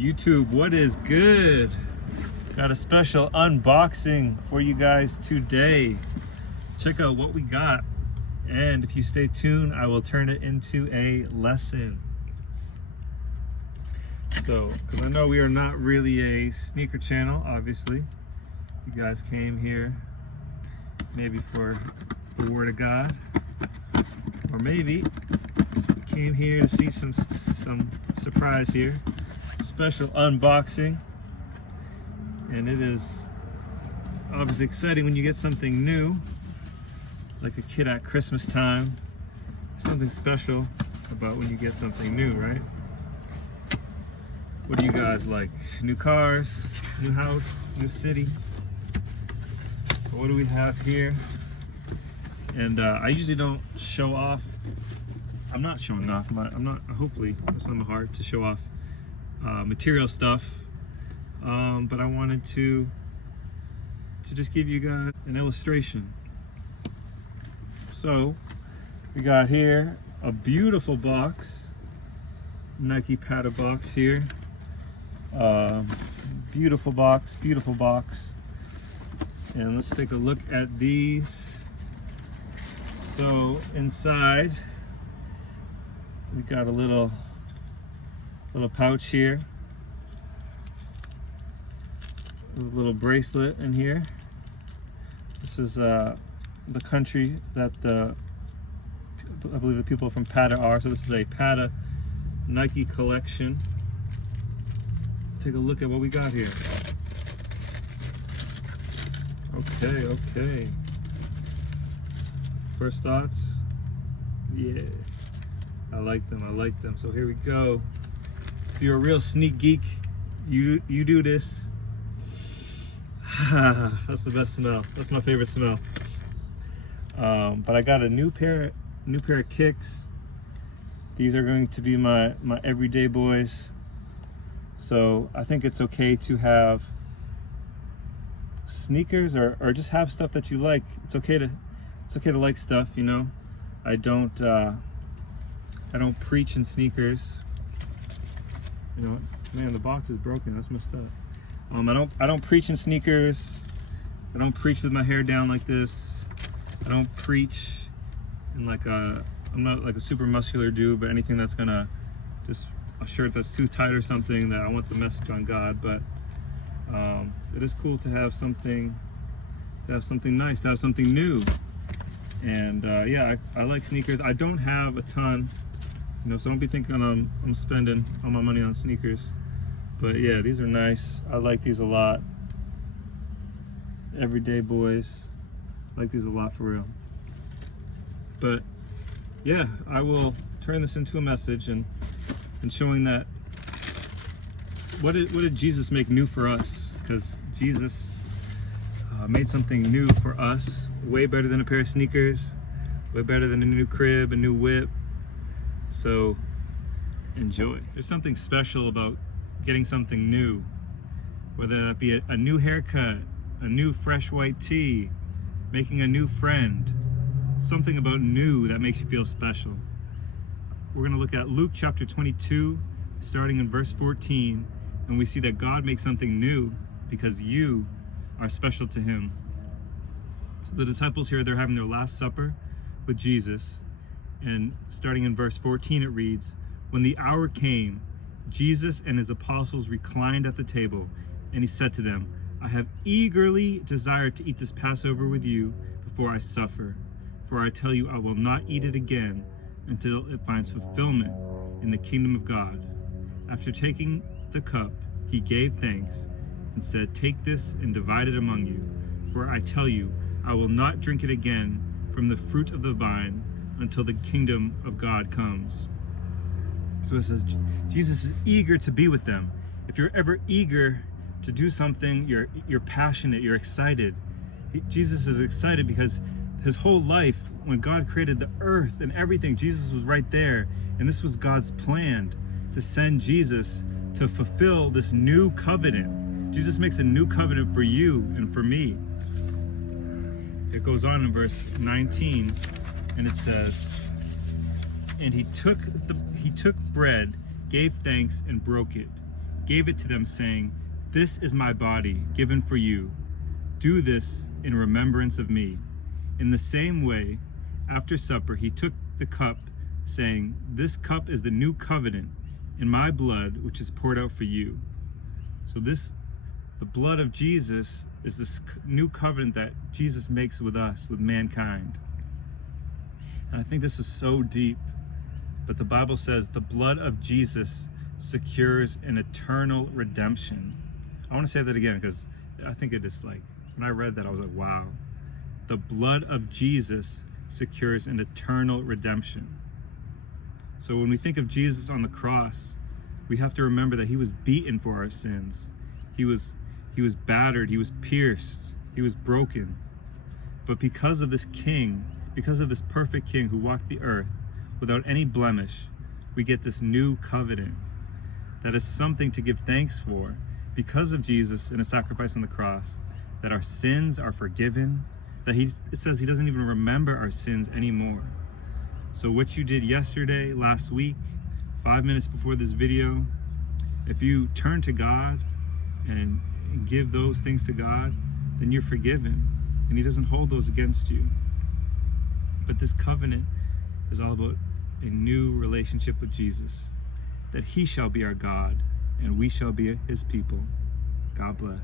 YouTube, what is good? Got a special unboxing for you guys today. Check out what we got, and if you stay tuned, I will turn it into a lesson. So, because I know we are not really a sneaker channel, obviously. You guys came here maybe for the Word of God, or maybe came here to see some surprise here. Special unboxing, and it is obviously exciting when you get something new, like a kid at Christmas time. Something special about when you get something new, right? What do you guys like? New cars, new house, new city? What do we have here? And I usually don't show off. I'm not showing off. Hopefully it's not my heart to show off material stuff, but I wanted to just give you guys an illustration. So we got here a beautiful box, Nike Pata box here. Beautiful box, and let's take a look at these. So inside we got a little pouch here, a little bracelet in here. This is the country that I believe the people from Pata are. So this is a Pata Nike collection. Take a look at what we got here. Okay. First thoughts? Yeah, I like them. So here we go. If you're a real sneak geek, you do this. That's the best smell. That's my favorite smell. But I got a new pair of kicks. These are going to be my everyday boys. So I think it's okay to have sneakers or just have stuff that you like. It's okay to like stuff, you know. I don't preach in sneakers. You know, man, the box is broken. That's messed up. I don't preach in sneakers. I don't preach with my hair down like this. I don't preach in I'm not like a super muscular dude, but anything that's gonna just a shirt that's too tight or something that I want the message on God. But it is cool to have something nice, to have something new. And yeah, I like sneakers. I don't have a ton, you know, so don't be thinking I'm spending all my money on sneakers. But yeah, these are nice. I like these a lot. Everyday boys. I like these a lot for real. But yeah, I will turn this into a message and showing that what did Jesus make new for us? Because Jesus made something new for us, way better than a pair of sneakers, way better than a new crib, a new whip. So enjoy. There's something special about getting something new, whether that be a new haircut, a new fresh white tee, making a new friend. Something about new that makes you feel special. We're going to look at Luke chapter 22, starting in verse 14, and we see that God makes something new because you are special to him. So the disciples here, they're having their Last Supper with Jesus, and starting in verse 14 it reads, "When the hour came, Jesus and his apostles reclined at the table, and he said to them, 'I have eagerly desired to eat this Passover with you before I suffer. For I tell you, I will not eat it again until it finds fulfillment in the kingdom of God.' After taking the cup, he gave thanks and said, 'Take this and divide it among you. For I tell you, I will not drink it again from the fruit of the vine until the kingdom of God comes.'" So it says Jesus is eager to be with them. If you're ever eager to do something, you're passionate, you're excited. Jesus is excited because his whole life, when God created the earth and everything, Jesus was right there. And this was God's plan, to send Jesus to fulfill this new covenant. Jesus makes a new covenant for you and for me. It goes on in verse 19, and it says, "And he took bread, gave thanks, and broke it, gave it to them, saying, "This is my body given for you. Do this in remembrance of me." In the same way, after supper, he took the cup, saying, "This cup is the new covenant in my blood, which is poured out for you." So the blood of Jesus is this new covenant that Jesus makes with us, with mankind. And I think this is so deep, but the Bible says the blood of Jesus secures an eternal redemption. I want to say that again, because I think it is like, when I read that, I was like, wow. The blood of Jesus secures an eternal redemption. So when we think of Jesus on the cross, we have to remember that he was beaten for our sins. He was battered, he was pierced, he was broken. But because of this king, because of this perfect king who walked the earth without any blemish, we get this new covenant that is something to give thanks for, because of Jesus and his sacrifice on the cross, that our sins are forgiven, that it says he doesn't even remember our sins anymore. So what you did yesterday, last week, 5 minutes before this video, if you turn to God and give those things to God, then you're forgiven, and he doesn't hold those against you. But this covenant is all about a new relationship with Jesus, that he shall be our God and we shall be his people. God bless.